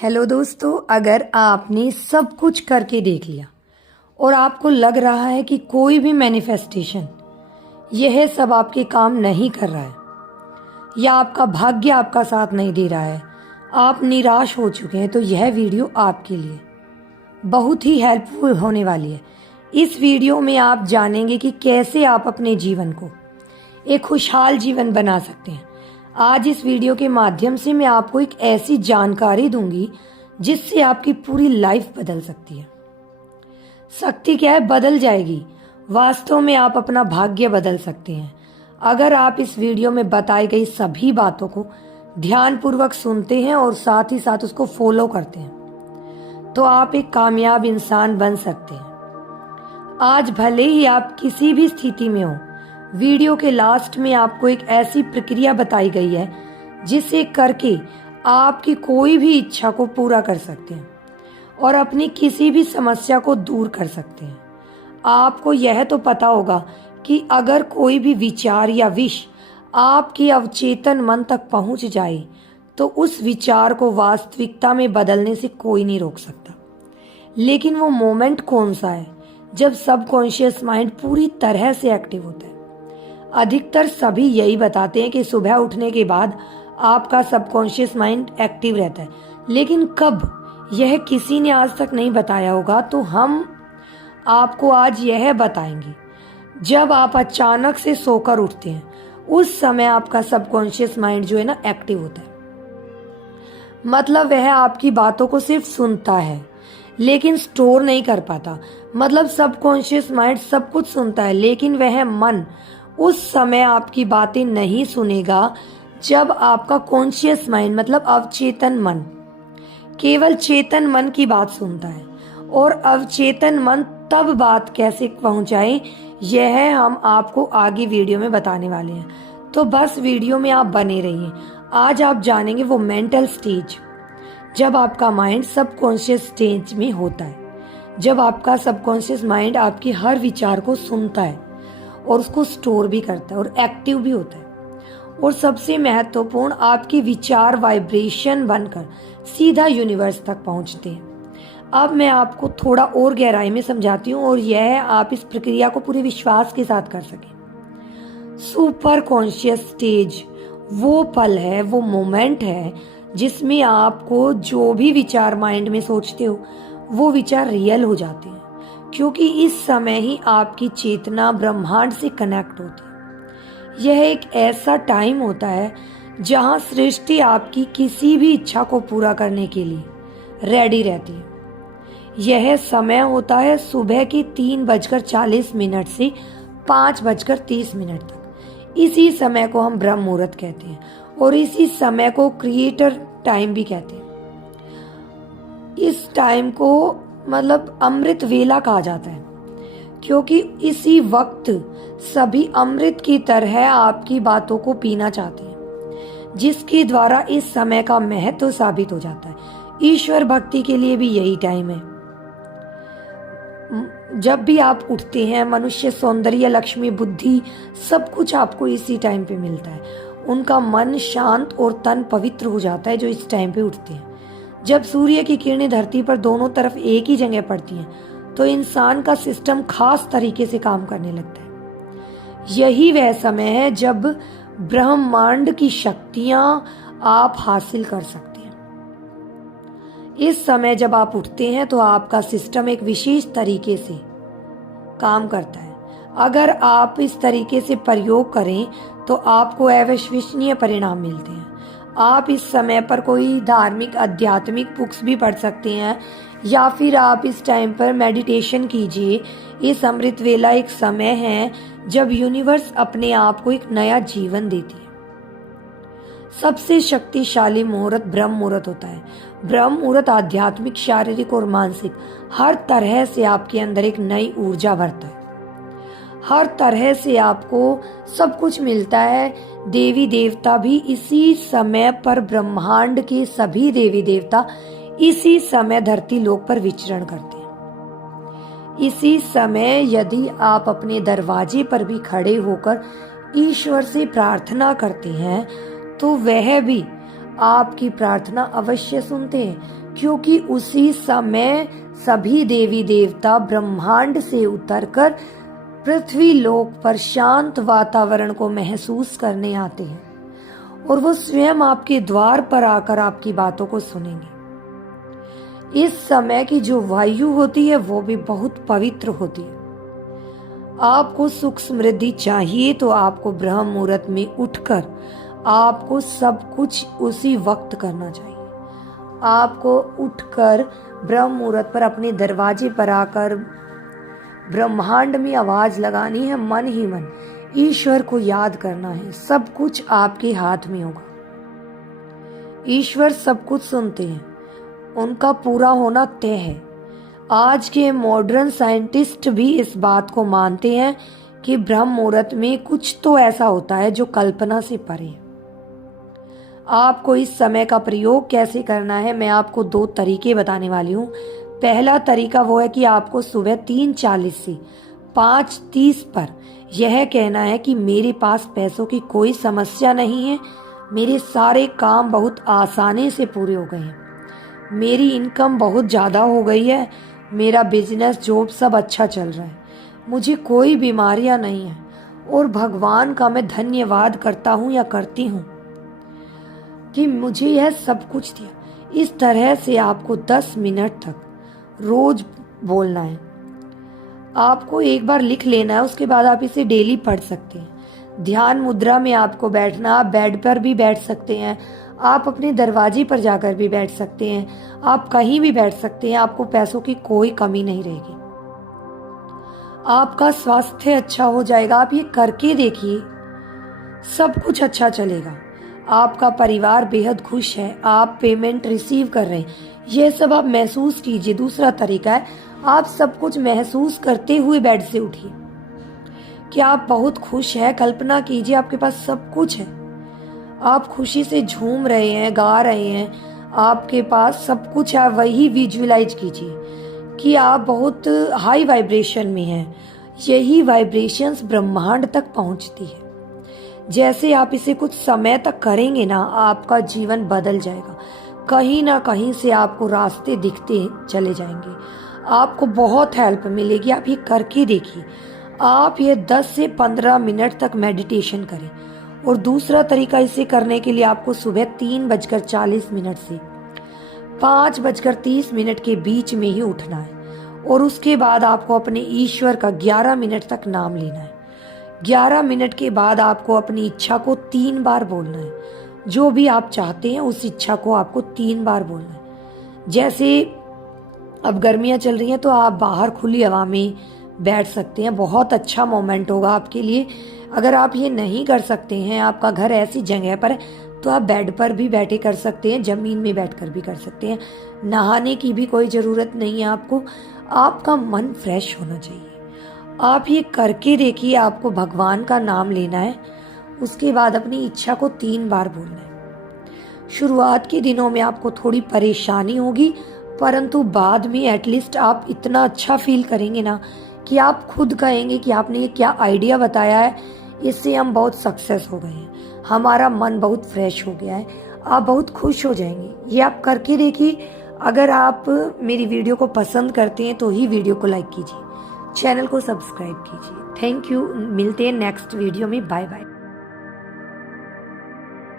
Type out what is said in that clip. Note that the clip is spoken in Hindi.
हेलो दोस्तों, अगर आपने सब कुछ करके देख लिया और आपको लग रहा है कि कोई भी मैनिफेस्टेशन यह सब आपके काम नहीं कर रहा है या आपका भाग्य आपका साथ नहीं दे रहा है, आप निराश हो चुके हैं, तो यह वीडियो आपके लिए बहुत ही हेल्पफुल होने वाली है। इस वीडियो में आप जानेंगे कि कैसे आप अपने जीवन को एक खुशहाल जीवन बना सकते हैं। आज इस वीडियो के माध्यम से मैं आपको एक ऐसी जानकारी दूंगी जिससे आपकी पूरी लाइफ बदल सकती है। शक्ति क्या है? बदल जाएगी। वास्तव में आप अपना भाग्य बदल सकते हैं अगर आप इस वीडियो में बताई गई सभी बातों को ध्यानपूर्वक सुनते हैं और साथ ही साथ उसको फॉलो करते हैं, तो आप एक कामयाब इंसान बन सकते हैं। आज भले ही आप किसी भी स्थिति में हो, वीडियो के लास्ट में आपको एक ऐसी प्रक्रिया बताई गई है जिसे करके आपकी कोई भी इच्छा को पूरा कर सकते हैं और अपनी किसी भी समस्या को दूर कर सकते हैं। आपको यह तो पता होगा कि अगर कोई भी विचार या विश आपके अवचेतन मन तक पहुंच जाए तो उस विचार को वास्तविकता में बदलने से कोई नहीं रोक सकता। लेकिन वो मोमेंट कौन सा है जब सबकॉन्शियस माइंड पूरी तरह से एक्टिव होता है? अधिकतर सभी यही बताते हैं कि सुबह उठने के बाद आपका सबकॉन्शियस माइंड एक्टिव रहता है, लेकिन कब, यह किसी ने आज तक नहीं बताया होगा। तो हम आपको आज यह बताएंगे। जब आप अचानक से सोकर उठते हैं उस समय आपका सबकॉन्शियस माइंड जो है ना एक्टिव होता है। मतलब वह आपकी बातों को सिर्फ सुनता है लेकिन स्टोर नहीं कर पाता। मतलब सबकॉन्शियस माइंड सब कुछ सुनता है लेकिन वह मन उस समय आपकी बातें नहीं सुनेगा जब आपका कॉन्शियस माइंड मतलब अवचेतन मन केवल चेतन मन की बात सुनता है। और अवचेतन मन तब बात कैसे पहुंचाए, यह हम आपको आगे वीडियो में बताने वाले हैं। तो बस वीडियो में आप बने रहिए। आज आप जानेंगे वो मेंटल स्टेज जब आपका माइंड सबकॉन्शियस स्टेज में होता है, जब आपका सबकॉन्शियस माइंड आपके हर विचार को सुनता है और उसको स्टोर भी करता है और एक्टिव भी होता है। और सबसे महत्वपूर्ण, आपके विचार वाइब्रेशन बनकर सीधा यूनिवर्स तक पहुंचते हैं। अब मैं आपको थोड़ा और गहराई में समझाती हूँ और यह आप इस प्रक्रिया को पूरे विश्वास के साथ कर सकें। सुपर कॉन्शियस स्टेज वो पल है, वो मोमेंट है जिसमें आपको जो भी विचार माइंड में सोचते हो वो विचार रियल हो जाते हैं, क्योंकि इस समय ही आपकी चेतना ब्रह्मांड से कनेक्ट होती है। यह एक ऐसा टाइम होता है जहां सृष्टि आपकी किसी भी इच्छा को पूरा करने के लिए रेडी रहती है। यह समय होता है सुबह के 3:40 से 5:30 तक। इसी समय को हम ब्रह्म मुहूर्त कहते हैं और इसी समय को क्रिएटर टाइम भी कहते हैं। इस टाइम को मतलब अमृत वेला कहा जाता है, क्योंकि इसी वक्त सभी अमृत की तरह आपकी बातों को पीना चाहते हैं, जिसके द्वारा इस समय का महत्व साबित हो जाता है। ईश्वर भक्ति के लिए भी यही टाइम है। जब भी आप उठते हैं, मनुष्य सौंदर्य, लक्ष्मी, बुद्धि सब कुछ आपको इसी टाइम पे मिलता है। उनका मन शांत और तन पवित्र हो जाता है जो इस टाइम पे उठते हैं। जब सूर्य की किरणें धरती पर दोनों तरफ एक ही जगह पड़ती हैं तो इंसान का सिस्टम खास तरीके से काम करने लगता है। यही वह समय है जब ब्रह्मांड की शक्तियां आप हासिल कर सकते हैं। इस समय जब आप उठते हैं तो आपका सिस्टम एक विशेष तरीके से काम करता है। अगर आप इस तरीके से प्रयोग करें तो आपको अविश्वसनीय परिणाम मिलते हैं। आप इस समय पर कोई धार्मिक आध्यात्मिक बुक्स भी पढ़ सकते हैं या फिर आप इस टाइम पर मेडिटेशन कीजिए। इस अमृत वेला एक समय है जब यूनिवर्स अपने आप को एक नया जीवन देती है। सबसे शक्तिशाली मुहूर्त ब्रह्म मुहूर्त होता है। ब्रह्म मुहूर्त आध्यात्मिक, शारीरिक और मानसिक हर तरह से आपके अंदर एक नई ऊर्जा भरता है। हर तरह से आपको सब कुछ मिलता है। देवी देवता भी इसी समय पर, ब्रह्मांड के सभी देवी देवता इसी समय धरती लोक पर विचरण करते हैं। इसी समय यदि आप अपने दरवाजे पर भी खड़े होकर ईश्वर से प्रार्थना करते हैं तो वह भी आपकी प्रार्थना अवश्य सुनते हैं, क्योंकि उसी समय सभी देवी देवता ब्रह्मांड से उतरकर पृथ्वी लोक पर शांत वातावरण को महसूस करने आते हैं और वो स्वयं आपके द्वार पर आकर आपकी बातों को सुनेंगे। इस समय की जो वायु होती है वो भी बहुत पवित्र होती है। आपको सुख समृद्धि चाहिए तो आपको ब्रह्म मुहूर्त में उठकर आपको सब कुछ उसी वक्त करना चाहिए। आपको उठकर ब्रह्म मुहूर्त पर अपने दरवाजे पर आकर ब्रह्मांड में आवाज लगानी है, मन ही मन ईश्वर को याद करना है। सब कुछ आपके हाथ में होगा। ईश्वर सब कुछ सुनते हैं, उनका पूरा होना तय है। आज के मॉडर्न साइंटिस्ट भी इस बात को मानते हैं कि ब्रह्म मुहूर्त में कुछ तो ऐसा होता है जो कल्पना से परे है। आपको इस समय का प्रयोग कैसे करना है, मैं आपको 2 तरीके बताने वाली हूँ। पहला तरीका वो है कि आपको सुबह 3:40 से 5:30 पर यह कहना है कि मेरे पास पैसों की कोई समस्या नहीं है, मेरे सारे काम बहुत आसानी से पूरे हो गए हैं, मेरी इनकम बहुत ज़्यादा हो गई है, मेरा बिजनेस जॉब सब अच्छा चल रहा है, मुझे कोई बीमारियां नहीं है और भगवान का मैं धन्यवाद करता हूँ या करती हूँ कि मुझे यह सब कुछ दिया। इस तरह से आपको 10 मिनट तक रोज बोलना है। आपको एक बार लिख लेना है, उसके बाद आप इसे डेली पढ़ सकते हैं। ध्यान मुद्रा में आपको बैठना, आप बेड पर भी बैठ सकते हैं, आप अपने दरवाजे पर जाकर भी बैठ सकते हैं, आप कहीं भी बैठ सकते हैं। आपको पैसों की कोई कमी नहीं रहेगी। आपका स्वास्थ्य अच्छा हो जाएगा। आप ये करके देखिए, सब कुछ अच्छा चलेगा। आपका परिवार बेहद खुश है, आप पेमेंट रिसीव कर रहे हैं, यह सब आप महसूस कीजिए। दूसरा तरीका है, आप सब कुछ महसूस करते हुए बेड से उठिए कि आप बहुत खुश हैं। कल्पना कीजिए आपके पास सब कुछ है, आप खुशी से झूम रहे हैं, गा रहे हैं, आपके पास सब कुछ है। वही विजुअलाइज कीजिए कि आप बहुत हाई वाइब्रेशन में हैं। यही वाइब्रेशंस ब्रह्मांड तक पहुंचती है। जैसे आप इसे कुछ समय तक करेंगे ना, आपका जीवन बदल जाएगा। कहीं ना कहीं से आपको रास्ते दिखते चले जाएंगे, आपको बहुत हेल्प मिलेगी। आप ये करके देखिए। आप ये 10 से 15 मिनट तक मेडिटेशन करें। और दूसरा तरीका इसे करने के लिए आपको सुबह 3:40 से 5:30 के बीच में ही उठना है और उसके बाद आपको अपने ईश्वर का 11 मिनट तक नाम लेना है। 11 मिनट के बाद आपको अपनी इच्छा को 3 बार बोलना है। जो भी आप चाहते हैं उस इच्छा को आपको 3 बार बोलना है। जैसे अब गर्मियाँ चल रही हैं तो आप बाहर खुली हवा में बैठ सकते हैं, बहुत अच्छा मोमेंट होगा आपके लिए। अगर आप ये नहीं कर सकते हैं, आपका घर ऐसी जगह पर है, तो आप बेड पर भी बैठे कर सकते हैं, ज़मीन में बैठकर भी कर सकते हैं। नहाने की भी कोई ज़रूरत नहीं है आपको। आपका मन फ्रेश होना चाहिए। आप ये करके देखिए। आपको भगवान का नाम लेना है, उसके बाद अपनी इच्छा को 3 बार बोलना है। शुरुआत के दिनों में आपको थोड़ी परेशानी होगी, परंतु बाद में एटलीस्ट आप इतना अच्छा फील करेंगे ना कि आप खुद कहेंगे कि आपने ये क्या आइडिया बताया है, इससे हम बहुत सक्सेस हो गए हैं, हमारा मन बहुत फ्रेश हो गया है। आप बहुत खुश हो जाएंगे। ये आप करके देखिए। अगर आप मेरी वीडियो को पसंद करते हैं तो ही वीडियो को लाइक कीजिए, चैनल को सब्सक्राइब कीजिए। Thank you. मिलते हैं नेक्स्ट वीडियो में। Bye bye.